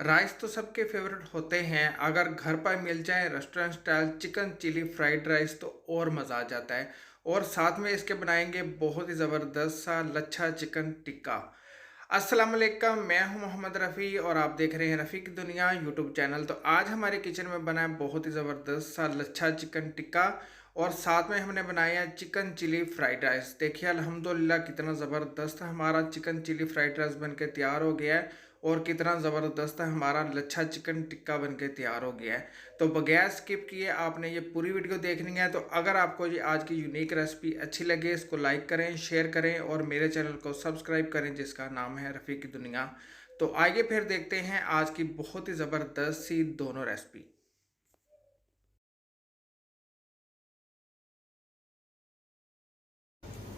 Rice तो सबके favourite होते हैं। अगर घर पर मिल जाए restaurant style chicken chilli fried rice तो और मज़ा आ जाता है। और साथ में इसके बनाएंगे बहुत ही ज़बरदस्त सा लच्छा चिकन टिक्का। अस्सलाम वालेकुम, मैं हूं मोहम्मद रफ़ी और आप देख रहे हैं रफ़ी की दुनिया यूट्यूब चैनल। तो आज हमारे किचन में बना है बहुत ही ज़बरदस्त सा लच्छा चिकन टिक्का और साथ में हमने बनाया है चिकन चिली फ्राइड राइस। देखिए अल्हम्दुलिल्लाह कितना ज़बरदस्त हमारा चिकन चिली फ्राइड राइस बन के तैयार हो गया है और कितना ज़बरदस्त हमारा लच्छा चिकन टिक्का बन के तैयार हो गया है। तो बगैर स्किप किए आपने ये पूरी वीडियो देखनी है। तो अगर आपको ये आज की यूनिक रेसिपी अच्छी लगे इसको लाइक करें, शेयर करें और मेरे चैनल को सब्सक्राइब करें जिसका नाम है रफ़ी की दुनिया। तो आइए फिर देखते हैं आज की बहुत ही ज़बरदस्त सी दोनों रेसिपी।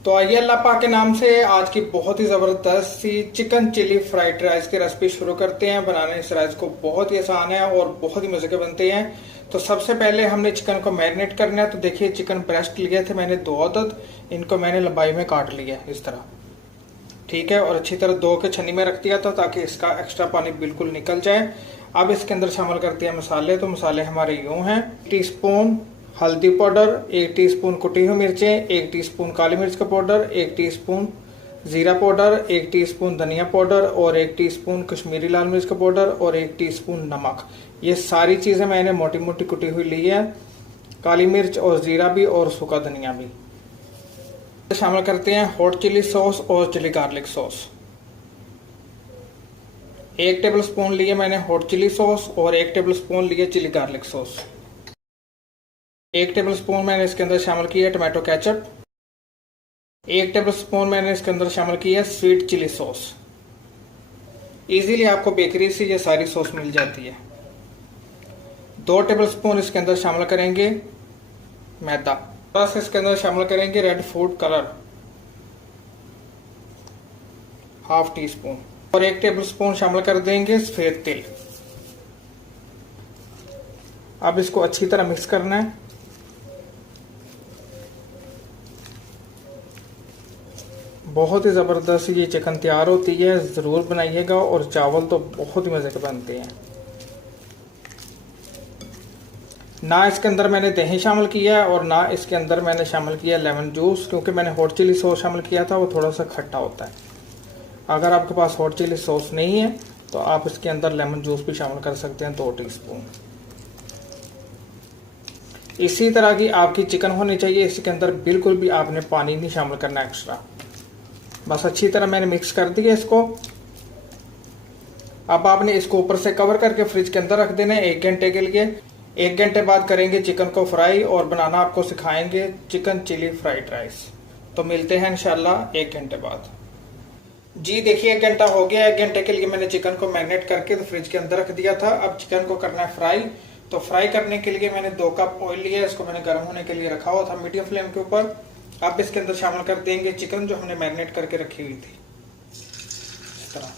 तो आइए अल्लाह पाक के नाम से आज की बहुत ही ज़बरदस्त सी चिकन चिली फ्राइड राइस की रेसिपी शुरू करते हैं। बनाने इस राइस को बहुत ही आसान है और बहुत ही मज़े के बनते हैं। तो सबसे पहले हमने चिकन को मैरिनेट करना है। तो देखिए चिकन ब्रेस्ट लिए थे मैंने 2 अदद, इनको मैंने लंबाई में काट लिया इस तरह, ठीक है। और अच्छी तरह धो के छन्नी में रख दिया था ताकि इसका एक्स्ट्रा पानी बिल्कुल निकल जाए। अब इसके अंदर शामिल करते हैं मसाले। तो मसाले हमारे यूँ हैं: टीस्पून हल्दी पाउडर, 1 टीस्पून कुटी हुई मिर्चें, 1 टीस्पून काली मिर्च का पाउडर, 1 टीस्पून जीरा पाउडर, 1 टीस्पून धनिया पाउडर और 1 टीस्पून कश्मीरी लाल मिर्च का पाउडर और 1 टीस्पून नमक। ये सारी चीज़ें मैंने मोटी मोटी कुटी हुई ली है। काली मिर्च और जीरा भी और सूखा धनिया भी। शामिल करते हैं हॉट चिली सॉस और chilli garlic sauce. 1 tablespoon लिए मैंने हॉट चिली सॉस और 1 टेबल स्पून लिए chilli garlic sauce. 1 tablespoon मैंने इसके अंदर शामिल किया टमाटो केचप। 1 टेबल स्पून मैंने इसके अंदर शामिल किया स्वीट चिली सॉस। इजीली आपको बेकरी से ये सारी सॉस मिल जाती है। 2 टेबल स्पून इसके अंदर शामिल करेंगे मैदा। बस इसके अंदर शामिल करेंगे रेड फूड कलर ½ टीस्पून और 1 टेबल स्पून शामिल कर देंगे सफेद तिल। अब इसको अच्छी तरह मिक्स करना है। बहुत ही ज़बरदस्त ये चिकन तैयार होती है, ज़रूर बनाइएगा। और चावल तो बहुत ही मज़े के बनते हैं। ना इसके अंदर मैंने दही शामिल किया है और ना इसके अंदर मैंने शामिल किया लेमन जूस, क्योंकि मैंने हॉट चिली सॉस शामिल किया था, वो थोड़ा सा खट्टा होता है। अगर आपके पास हॉट चिली सॉस नहीं है तो आप इसके अंदर लेमन जूस भी शामिल कर सकते हैं 2 टीस्पून। इसी तरह की आपकी चिकन होनी चाहिए। इसके अंदर बिल्कुल भी आपने पानी नहीं शामिल करना एक्स्ट्रा। बस अच्छी तरह मैंने मिक्स कर दिया इसको। अब आपने इसको ऊपर से कवर करके फ्रिज के अंदर रख देना है 1 घंटे के लिए। 1 घंटे बाद करेंगे चिकन को फ्राई और बनाना आपको सिखाएंगे चिकन चिली फ्राइड राइस। तो मिलते हैं इंशाल्लाह 1 घंटे बाद। जी देखिए 1 घंटा हो गया। 1 घंटे के लिए मैंने चिकन को मैरिनेट करके तो फ्रिज के अंदर रख दिया था। अब चिकन को करना है फ्राई। तो फ्राई करने के लिए मैंने 2 कप ऑयल लिया, इसको मैंने गर्म होने के लिए रखा हुआ था मीडियम फ्लेम के ऊपर। अब इसके अंदर शामिल कर देंगे चिकन जो हमने मैरिनेट करके रखी हुई थी इस तरह।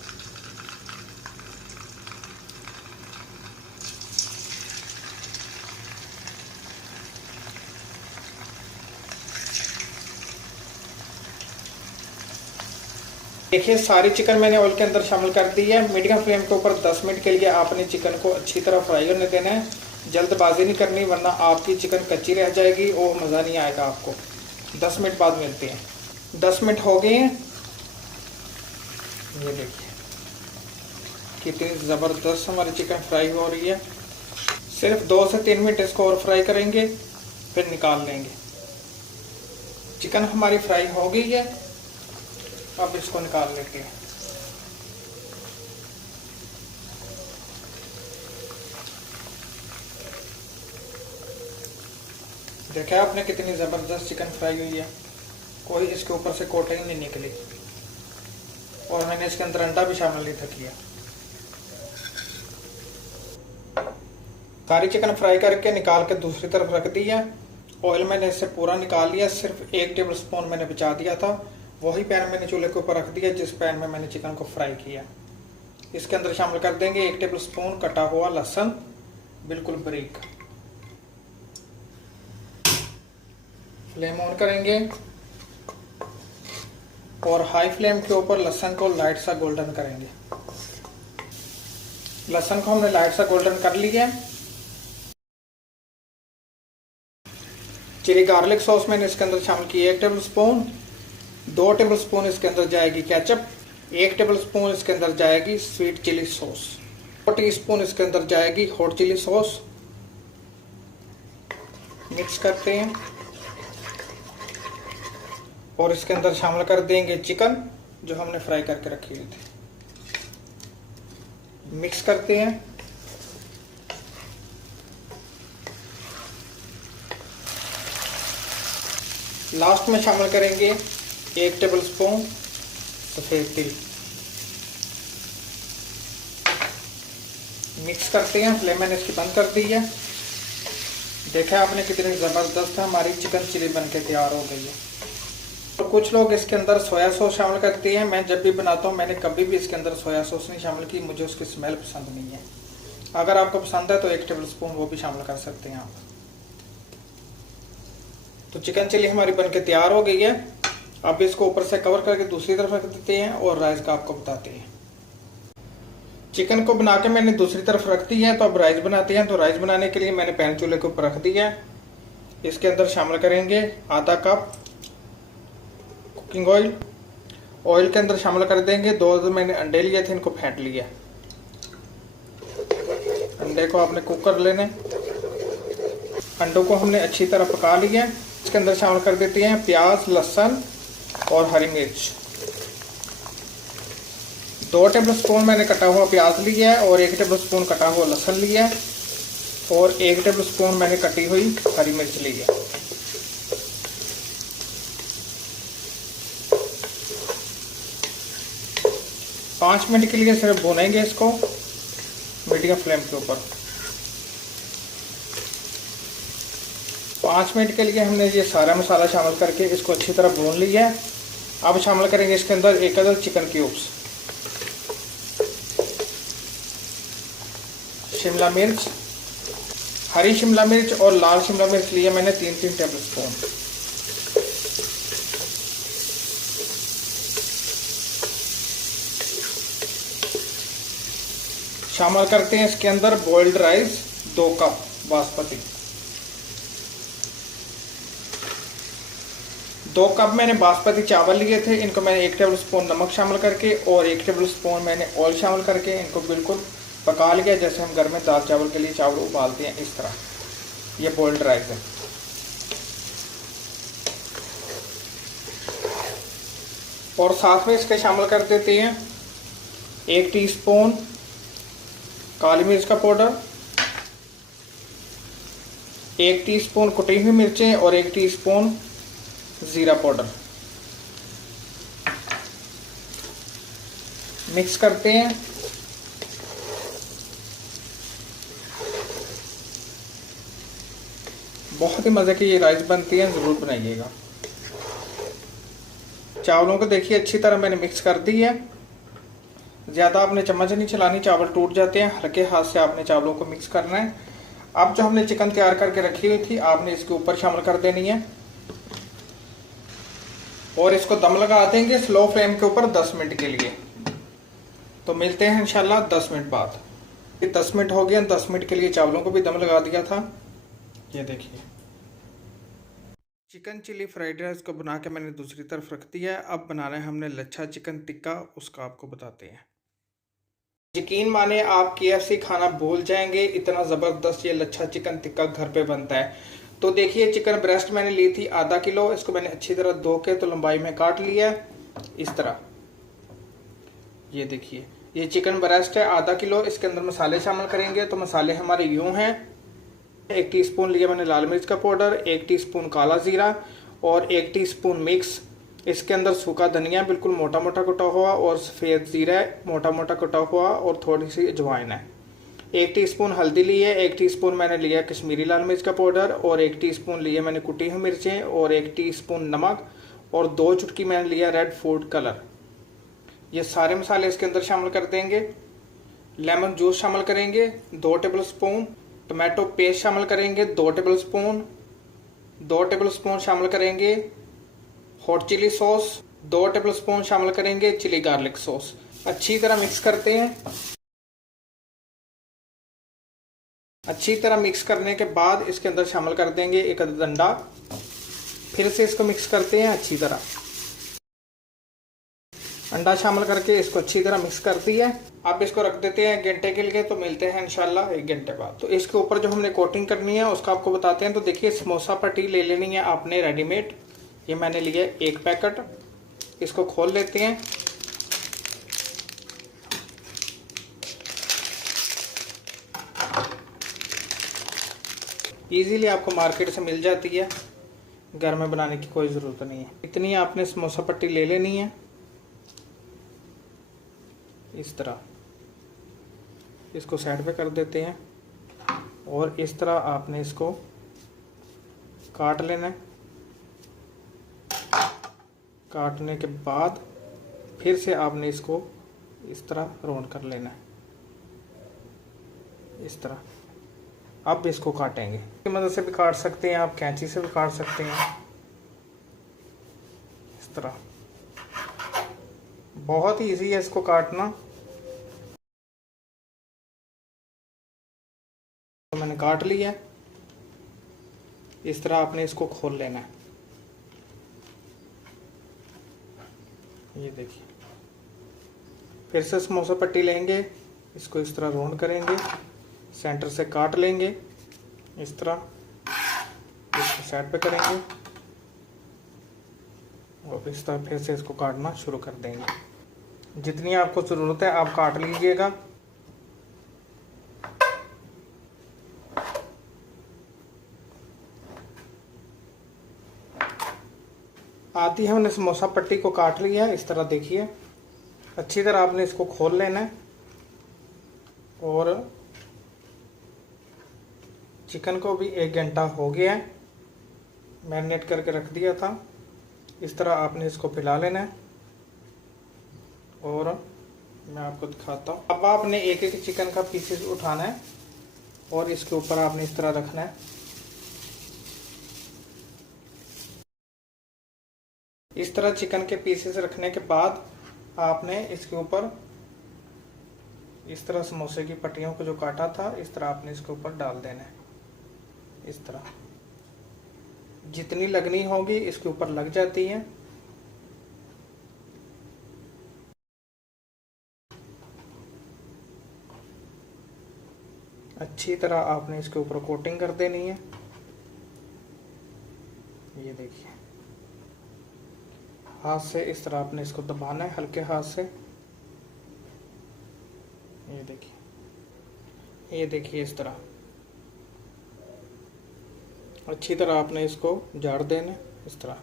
देखिए सारी चिकन मैंने ऑयल के अंदर शामिल कर दी है। मीडियम फ्लेम के ऊपर 10 मिनट के लिए आपने चिकन को अच्छी तरह फ्राई होने देना है। जल्दबाजी नहीं करनी वरना आपकी चिकन कच्ची रह जाएगी और मज़ा नहीं आएगा आपको। 10 मिनट बाद मिलते हैं। 10 मिनट हो गए हैं। ये देखिए कितनी ज़बरदस्त हमारी चिकन फ्राई हो रही है। सिर्फ 2 से 3 मिनट इसको और फ्राई करेंगे फिर निकाल लेंगे। चिकन हमारी फ्राई हो गई है। अब इसको निकाल लेते हैं। देखा आपने कितनी ज़बरदस्त चिकन फ्राई हुई है, कोई इसके ऊपर से कोटिंग नहीं निकली। और मैंने इसके अंदर अंडा भी शामिल नहीं था किया। सारी चिकन फ्राई करके निकाल के दूसरी तरफ रख दी है। ऑयल मैंने इससे पूरा निकाल लिया, सिर्फ 1 टेबल स्पून मैंने बचा दिया था। वही पैन मैंने चूल्हे के ऊपर रख दिया जिस पैन में मैंने चिकन को फ्राई किया। इसके अंदर शामिल कर देंगे 1 टेबल स्पून कटा हुआ लहसुन, बिल्कुल बारीक। फ्लेम ऑन करेंगे और हाई फ्लेम के ऊपर लहसुन को लाइट सा गोल्डन करेंगे। लहसुन को हमने लाइट सा गोल्डन कर लिया। चिली गार्लिक सॉस मैंने इसके अंदर शामिल की 1 टेबल स्पून। 2 टेबल स्पून इसके अंदर जाएगी केचप। 1 टेबल स्पून इसके अंदर जाएगी स्वीट चिली सॉस। 2 टीस्पून इसके अंदर जाएगी हॉट चिली सॉस। मिक्स करते हैं और इसके अंदर शामिल कर देंगे चिकन जो हमने फ्राई करके रखी हुई थी। मिक्स करते हैं। लास्ट में शामिल करेंगे 1 टेबल स्पून सफेद तिल। मिक्स करते हैं। फ्लेम मैंने इसकी बंद कर दी है। देखा आपने कितनी ज़बरदस्त हमारी चिकन चिली बनके तैयार हो गई है। तो कुछ लोग इसके अंदर सोया सॉस शामिल करते हैं। मैं जब भी बनाता हूँ मैंने कभी भी इसके अंदर सोया सॉस नहीं शामिल की, मुझे उसकी स्मेल पसंद नहीं है। अगर आपको पसंद है तो 1 टेबल स्पून वो भी शामिल कर सकते हैं आप। तो चिकन चिली हमारी बनके तैयार हो गई है। अब इसको ऊपर से कवर करके दूसरी तरफ रख देते हैं और राइस का आपको बताते हैं। चिकन को बना के मैंने दूसरी तरफ रख दी है। तो अब राइस बनाते हैं। तो राइस बनाने के लिए मैंने पैन चूल्हे के ऊपर रख दिया है। इसके अंदर शामिल करेंगे आधा कप कुकिंग ऑयल। ऑयल के अंदर शामिल कर देंगे 2 मैंने अंडे लिए थे, इनको फेंट लिया। अंडे को आपने कुक कर लेना। अंडों को हमने अच्छी तरह पका लिया। इसके अंदर शामिल कर देते हैं प्याज, लहसुन और हरी मिर्च। 2 टेबल स्पून मैंने कटा हुआ प्याज लिया है और 1 टेबल स्पून कटा हुआ लहसुन लिया है और 1 टेबल स्पून मैंने कटी हुई हरी मिर्च ली है। पाँच मिनट के लिए सिर्फ भूनेंगे इसको मीडियम फ्लेम के ऊपर। 5 मिनट के लिए हमने ये सारा मसाला शामिल करके इसको अच्छी तरह भून लिया है। अब शामिल करेंगे इसके अंदर 1 अदद चिकन क्यूब्स, शिमला मिर्च, हरी शिमला मिर्च और लाल शिमला मिर्च लिए मैंने 3-3 टेबल स्पून। शामिल करते हैं इसके अंदर boiled rice 2 cup basmati. 2 cup मैंने बासमती चावल लिए थे। इनको मैंने 1 टेबल स्पून नमक शामिल करके और 1 टेबल स्पून मैंने ऑयल शामिल करके इनको बिल्कुल पका लिया, जैसे हम घर में दाल चावल के लिए चावल उबालते हैं इस तरह। ये बॉइल्ड राइस है। और साथ में इसके शामिल कर देते हैं 1 टीस्पून काली मिर्च का पाउडर, 1 टीस्पून कुटी हुई मिर्चें और 1 टीस्पून जीरा पाउडर। मिक्स करते हैं। बहुत ही मज़े की ये राइस बनती है, ज़रूर बनाइएगा। चावलों को देखिए अच्छी तरह मैंने मिक्स कर दी है। ज़्यादा आपने चम्मच नहीं चलानी, चावल टूट जाते हैं। हल्के हाथ से आपने चावलों को मिक्स करना है। अब जो हमने चिकन तैयार करके रखी हुई थी आपने इसके ऊपर शामिल कर देनी है और इसको दम लगा देंगे स्लो फ्लेम के ऊपर 10 मिनट के लिए। तो मिलते हैं इंशाल्लाह 10 मिनट बाद। ये 10 मिनट हो गए। 10 मिनट के लिए चावलों को भी दम लगा दिया था। ये देखिए चिकन चिली फ्राइड राइस को बना के मैंने दूसरी तरफ रख दिया है। अब बनाना है हमने लच्छा चिकन टिक्का, उसका आपको बताते हैं। यकीन माने आप KFC खाना भूल जाएंगे, इतना ज़बरदस्त ये लच्छा चिकन टिक्का घर पे बनता है। तो देखिए चिकन ब्रेस्ट मैंने ली थी आधा किलो। इसको मैंने अच्छी तरह धो के तो लंबाई में काट लिया है इस तरह। ये देखिए ये चिकन ब्रेस्ट है आधा किलो। इसके अंदर मसाले शामिल करेंगे। तो मसाले हमारे यूँ हैं। 1 टीस्पून लिया मैंने लाल मिर्च का पाउडर, 1 टीस्पून काला जीरा और 1 टीस्पून मिक्स। इसके अंदर सूखा धनिया बिल्कुल मोटा मोटा कटा हुआ और सफ़ेद जीरा मोटा मोटा कटा हुआ और थोड़ी सी अजवाइन है। 1 टीस्पून हल्दी ली है, 1 टीस्पून मैंने लिया कश्मीरी लाल मिर्च का पाउडर और 1 टीस्पून लिए मैंने कुटी हुई मिर्चें और 1 टीस्पून नमक और 2 चुटकी मैंने लिया रेड फूड कलर। ये सारे मसाले इसके अंदर शामिल कर देंगे। लेमन जूस शामिल करेंगे 2 टेबल स्पून। टमाटो पेस्ट शामिल करेंगे 2 टेबल स्पून। 2 टेबल स्पून शामिल करेंगे hot chilli sauce. 2 tablespoon शामिल करेंगे चिली गार्लिक सॉस। अच्छी तरह मिक्स करते हैं। अच्छी तरह मिक्स करने के बाद इसके अंदर शामिल कर देंगे एक अंडा। फिर से इसको मिक्स करते हैं अच्छी तरह। अंडा शामिल करके इसको अच्छी तरह मिक्स कर दिया। आप इसको रख देते हैं घंटे के लिए। तो मिलते हैं इंशाल्लाह 1 घंटे बाद। तो इसके ऊपर जो हमने कोटिंग करनी है उसका आपको बताते हैं। तो देखिए, समोसा पट्टी ले लेनी है आपने रेडीमेड। ये मैंने लिया 1 पैकेट। इसको खोल लेते हैं। इजीली आपको मार्केट से मिल जाती है, घर में बनाने की कोई ज़रूरत नहीं है। इतनी आपने समोसा पट्टी ले लेनी है। इस तरह इसको साइड पे कर देते हैं और इस तरह आपने इसको काट लेना है। काटने के बाद फिर से आपने इसको इस तरह राउंड कर लेना है, इस तरह। अब इसको काटेंगे। इसकी मदद से भी काट सकते हैं आप, कैंची से भी काट सकते हैं, इस तरह। बहुत ही इजी है इसको काटना। तो मैंने काट लिया। इस तरह आपने इसको खोल लेना है। ये देखिए, फिर से समोसा पट्टी लेंगे, इसको इस तरह राउंड करेंगे, सेंटर से काट लेंगे इस तरह। इसको साइड पे करेंगे और इस तरह फिर से इसको काटना शुरू कर देंगे। जितनी आपको ज़रूरत है आप काट लीजिएगा। आधी हमने समोसा पट्टी को काट लिया इस तरह। देखिए, अच्छी तरह आपने इसको खोल लेना है और चिकन को भी 1 घंटा हो गया है, मैरिनेट करके रख दिया था। इस तरह आपने इसको फैला लेना है और मैं आपको दिखाता हूँ। अब आपने एक एक चिकन का पीसेस उठाना है और इसके ऊपर आपने इस तरह रखना है। इस तरह चिकन के पीसेस रखने के बाद आपने इसके ऊपर इस तरह समोसे की पट्टियों को जो काटा था इस तरह आपने इसके ऊपर डाल देना है। इस तरह जितनी लगनी होगी इसके ऊपर लग जाती है। अच्छी तरह आपने इसके ऊपर कोटिंग कर देनी है। ये देखिए, हाथ से इस तरह आपने इसको दबाना है, हल्के हाथ से। ये देखिए, ये देखिए, इस तरह अच्छी तरह आपने इसको झाड़ देना है। इस तरह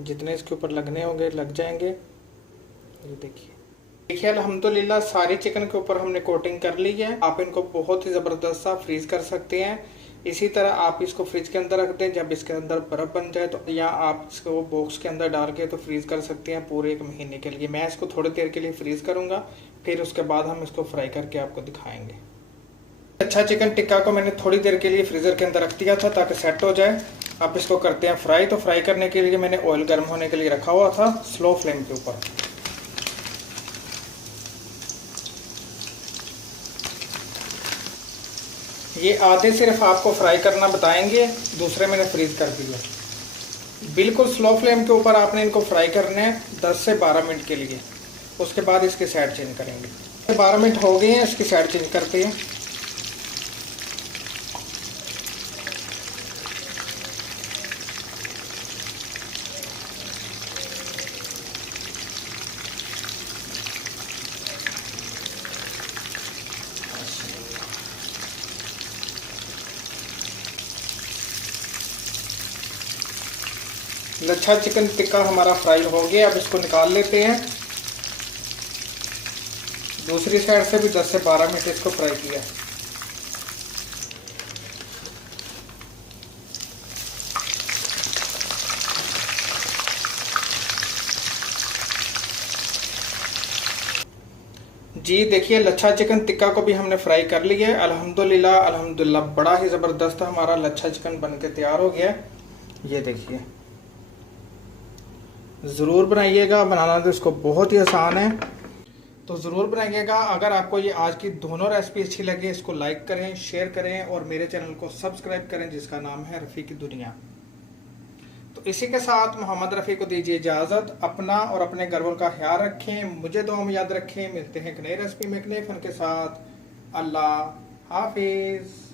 जितने इसके ऊपर लगने होंगे लग जाएंगे। ये देखिए, अल्हम्दुलिल्लाह सारे चिकन के ऊपर हमने कोटिंग कर ली है। आप इनको बहुत ही ज़बरदस्त सा फ्रीज कर सकते हैं। इसी तरह आप इसको फ्रिज के अंदर रख दें। जब इसके अंदर बर्फ़ बन जाए तो या आप इसको बॉक्स के अंदर डाल के तो फ्रीज़ कर सकते हैं पूरे 1 महीने के लिए। मैं इसको थोड़ी देर के लिए फ्रीज़ करूँगा, फिर उसके बाद हम इसको फ्राई करके आपको दिखाएंगे। अच्छा, चिकन टिक्का को मैंने थोड़ी देर के लिए फ्रीज़र के अंदर रख दिया था ताकि सेट हो जाए। अब इसको करते हैं फ्राई। तो फ्राई करने के लिए मैंने ऑयल गर्म होने के लिए रखा हुआ था स्लो फ्लेम के ऊपर। ये आधे सिर्फ आपको फ्राई करना बताएंगे, दूसरे मैंने फ्रीज कर दिया। बिल्कुल स्लो फ्लेम के ऊपर आपने इनको फ्राई करना है 10 से 12 मिनट के लिए। उसके बाद इसकी साइड चेंज करेंगे। 12 मिनट हो गए हैं, इसकी साइड चेंज करते हैं। लच्छा चिकन टिक्का हमारा फ्राई हो गया। अब इसको निकाल लेते हैं। दूसरी साइड से भी 10 से 12 मिनट इसको फ्राई किया। जी देखिए, लच्छा चिकन टिक्का को भी हमने फ्राई कर लिया है। अल्हम्दुलिल्लाह अल्हम्दुलिल्लाह बड़ा ही ज़बरदस्त हमारा लच्छा चिकन बनके तैयार हो गया है। ये देखिए, ज़रूर बनाइएगा। बनाना तो इसको बहुत ही आसान है। तो ज़रूर बनाइएगा। अगर आपको ये आज की दोनों रेसिपी अच्छी लगे, इसको लाइक करें, शेयर करें और मेरे चैनल को सब्सक्राइब करें जिसका नाम है रफ़ी की दुनिया। तो इसी के साथ मोहम्मद रफ़ी को दीजिए इजाज़त। अपना और अपने घर वालों का ख्याल रखें, मुझे दुआ में याद रखें। मिलते हैं एक नई रेसिपी में एक नए फ़न के साथ। अल्लाह हाफिज़।